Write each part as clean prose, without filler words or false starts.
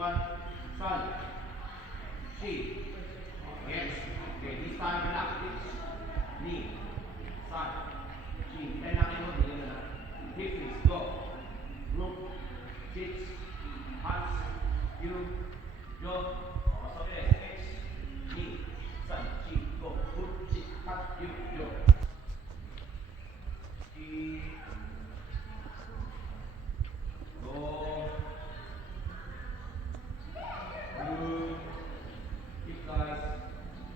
one, sun, she. Yes. Okay, this time relax, please. Knee, sun, she. Then natin mo, hindi na. Hip twist, go. Group, six, hands, you, go. Okay, X, knee, sun, she, go. Group, six, hands, you, go. She, go. Good. Keep guys.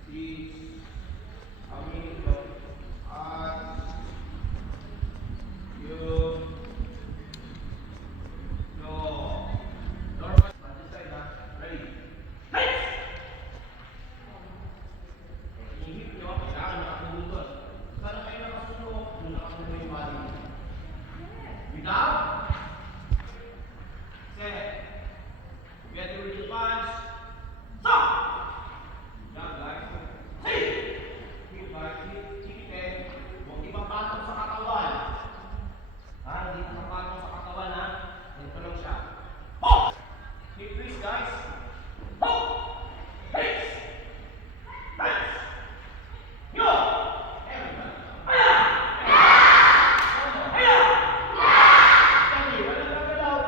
Six. How many go? Hands, you, go. Normal. This side na. Ready? Ihip nyo, kailangan nakasunod doon. Sana kayo nakasunod, doon nakasunod yung body. Without? Set. Together with your punch. Stop! Yan guys. Keep guys, keep it. Huwag ipapatong sa katawan. Ha, hindi ipapatong sa katawan ha. Ganito lang siya. Hip twist guys. Hits! Hands! Yo! Everybody. Steady, walang gagalaw.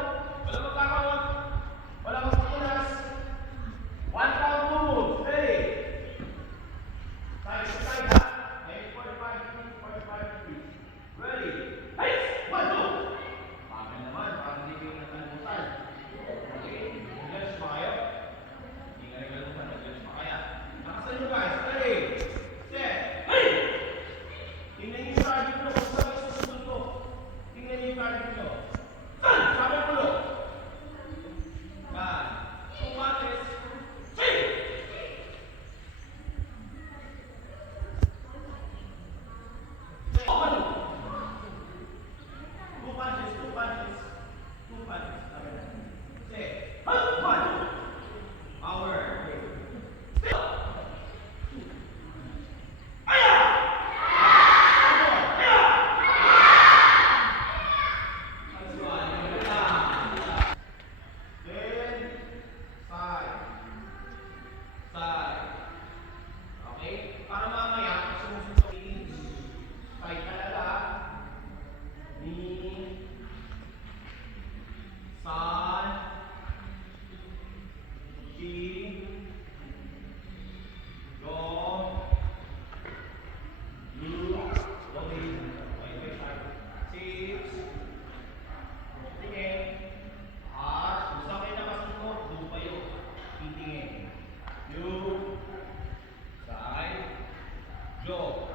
Walang magkakawag. Walang magpakulas. One count move. Steady. Side to side ha. Maybe 45 degrees, 45 degrees. Ready? Hits! One, two. Bakit naman? Parang hindi kayo nakalimutan. Okay? Nag-lunch ba kayo? Hindi ka nagalimutan. Nag-lunch ba kaya? Nakasan nyo guys. Ready? Set. Hey! Tingnan nyo yung target nyo kung saan may susunod ko. Tingnan nyo yung target nyo. Saan? Sabi ko lo. Yan. Two punches. Three! Open! Two punches, two punches. Two punches. Sabi na. Set. One. Power. Still. Aya! Okay? Para mamaya, sumusunod side talaga. Knee. Sun. She. Go. You. Okay. Wait, side. Six. Tingin. Kung saan kayo nakasunod, doon kayo. Titingin. You. Side. Go.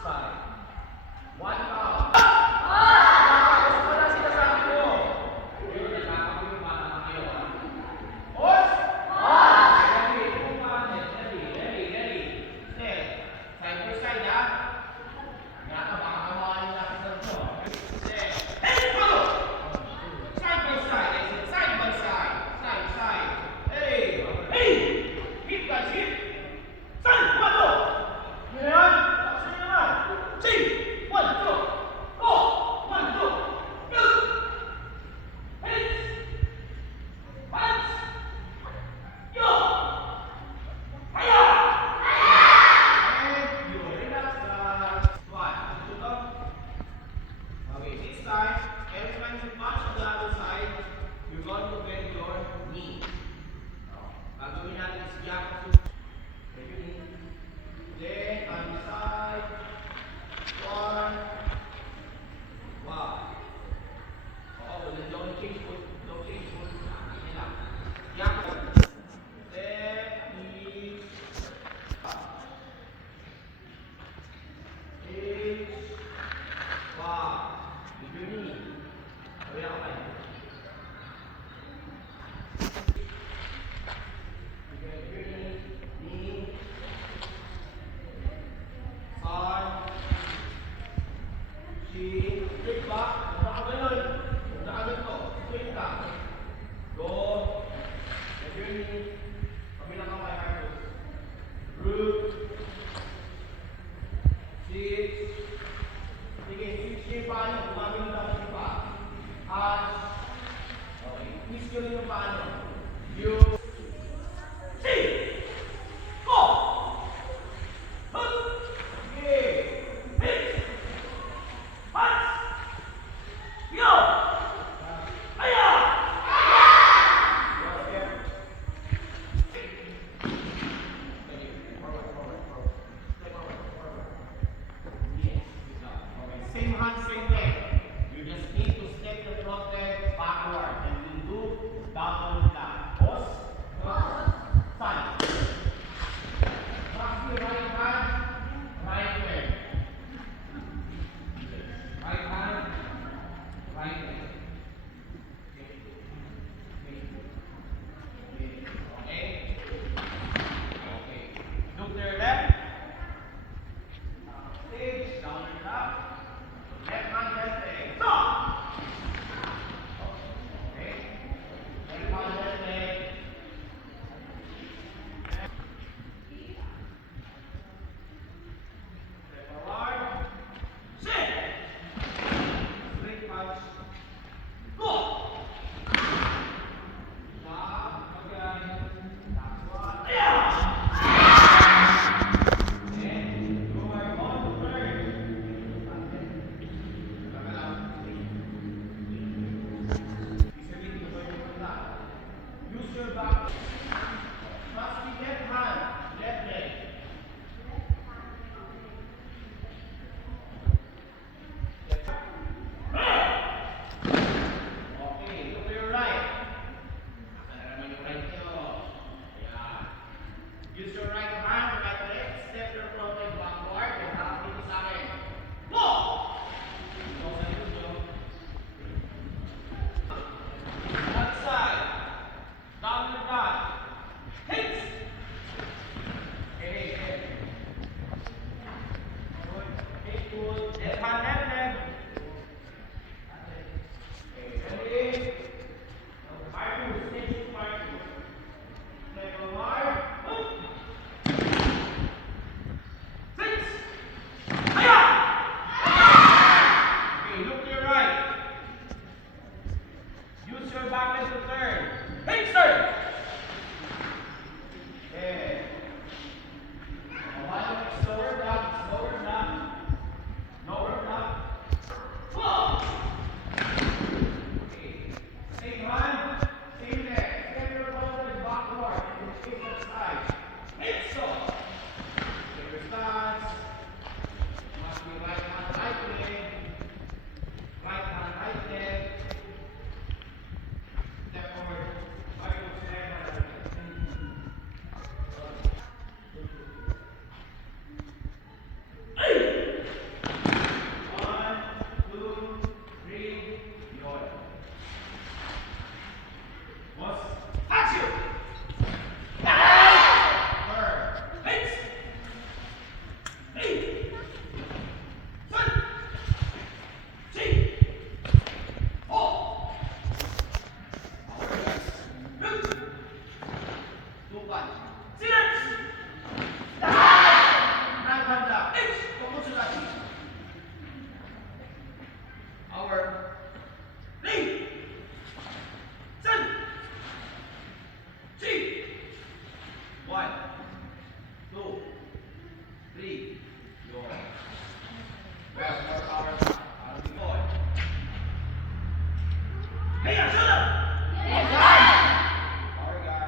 Side. One count. Gusto na sinasabi ko. Yun, nagkakapi yung bata kayo. Os! Ready. Two punches. Ready. Set. Side by side, ha? Nga baka kawain natin sa ito. Set. Hey, follow! Side by side. I said side by side. Side. Hey! Hit guys, hit! Side! One, two! Yan! Laksan nyo naman! See! One, two! Go! One, two! Go! Hits! Punch! Yo! Fire! And you relax lang. One, two, go. Okay, this time, every time you punch on the other side, you're going to bend your knee. Gagawin natin is jump to bend your knee. Then, on the side, one. Wow. Oh, don't change foot. Don't change foot. Yan lang. Jump. Left knee. Six. Wow. With your knee. Sabi na kamay. With your knee. Knee. Sun. She. Straight back. Nakaganon. Nakaganto. Straight ka. Go. With your knee. Kabilang kamay. Root. Six. Sige, six yung paa nyo. Gumagano dapat yung paa. Okay. Twist nyo rin yung paa nyo.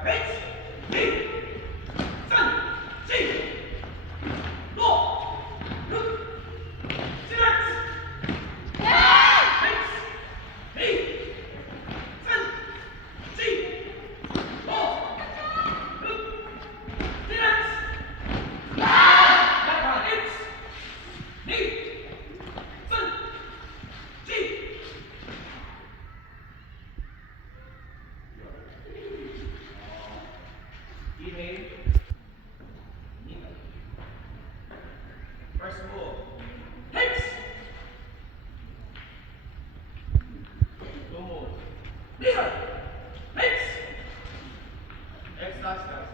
Hits. Knee. Sun. Chi. Go. Look. Silence. Hits. Knee. Sun. Chi. Go. Look. Silence. Back on. Hits. Knee. Sun. Chi. Inhale. First move. Hits. Two moves. Listen. Hits. X last guys.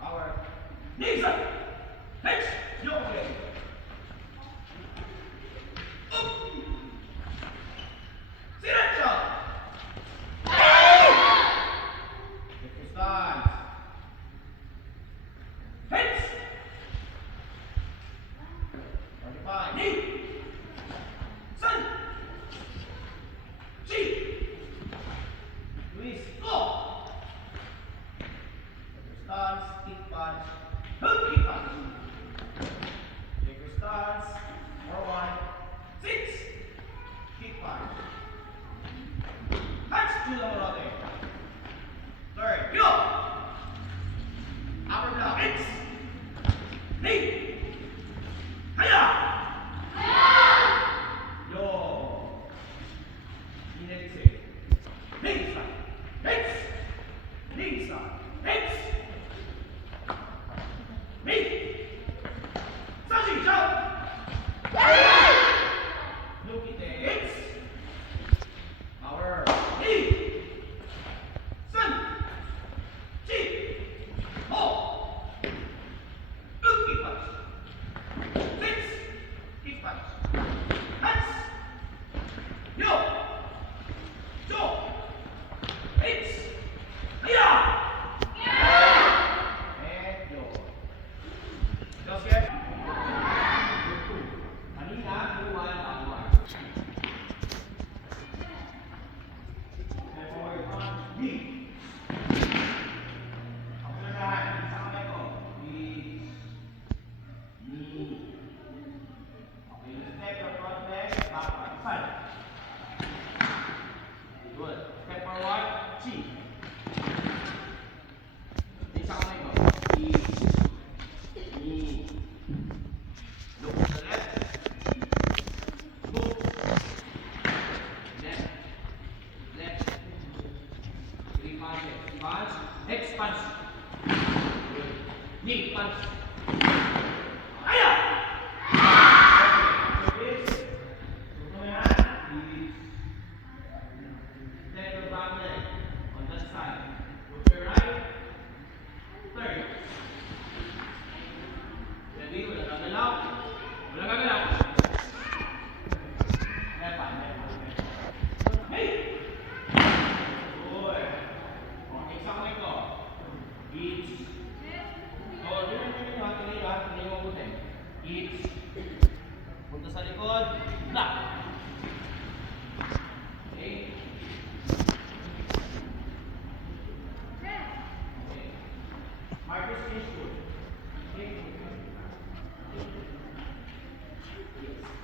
Power. Knees up. Hits. Yo, okay. Up. Sit up, John. If you stand. Hits. 45. Knee. Sun. Chi. Luis. Go. Take your stance. Kick punch. Hook kick punch. Take your stance. More one. Six. Kick punch. Punch to the rotate. Third. Go. Upper block. Hits. Knee. Hiya. Yo. Inhale, exhale. Knee side. Hits. Knee side. Hits. Knee. Sashi, jump. Look at the hits. Power. Knee. Sun. Chi. Ho. Look at punch. Six. Kick punch. Hands. Yo. Jo. Hits. Hiya. And yo. Just get. Kanina, buwan, tawag. Forward punch. Knee. Ako na lahat. Isa kamay ko. Knee. Knee. Okay, step your front leg, backward, side. Good. Step forward, chi. Isa kamay ko. Knee. Knee. Look to the left. Move. Left. Left. Three punches. Punch. Next punch. Good. Knee punch. Aya! Punta sa likod, block. Okay. Okay. Marcus Fishwood. Okay. Yes.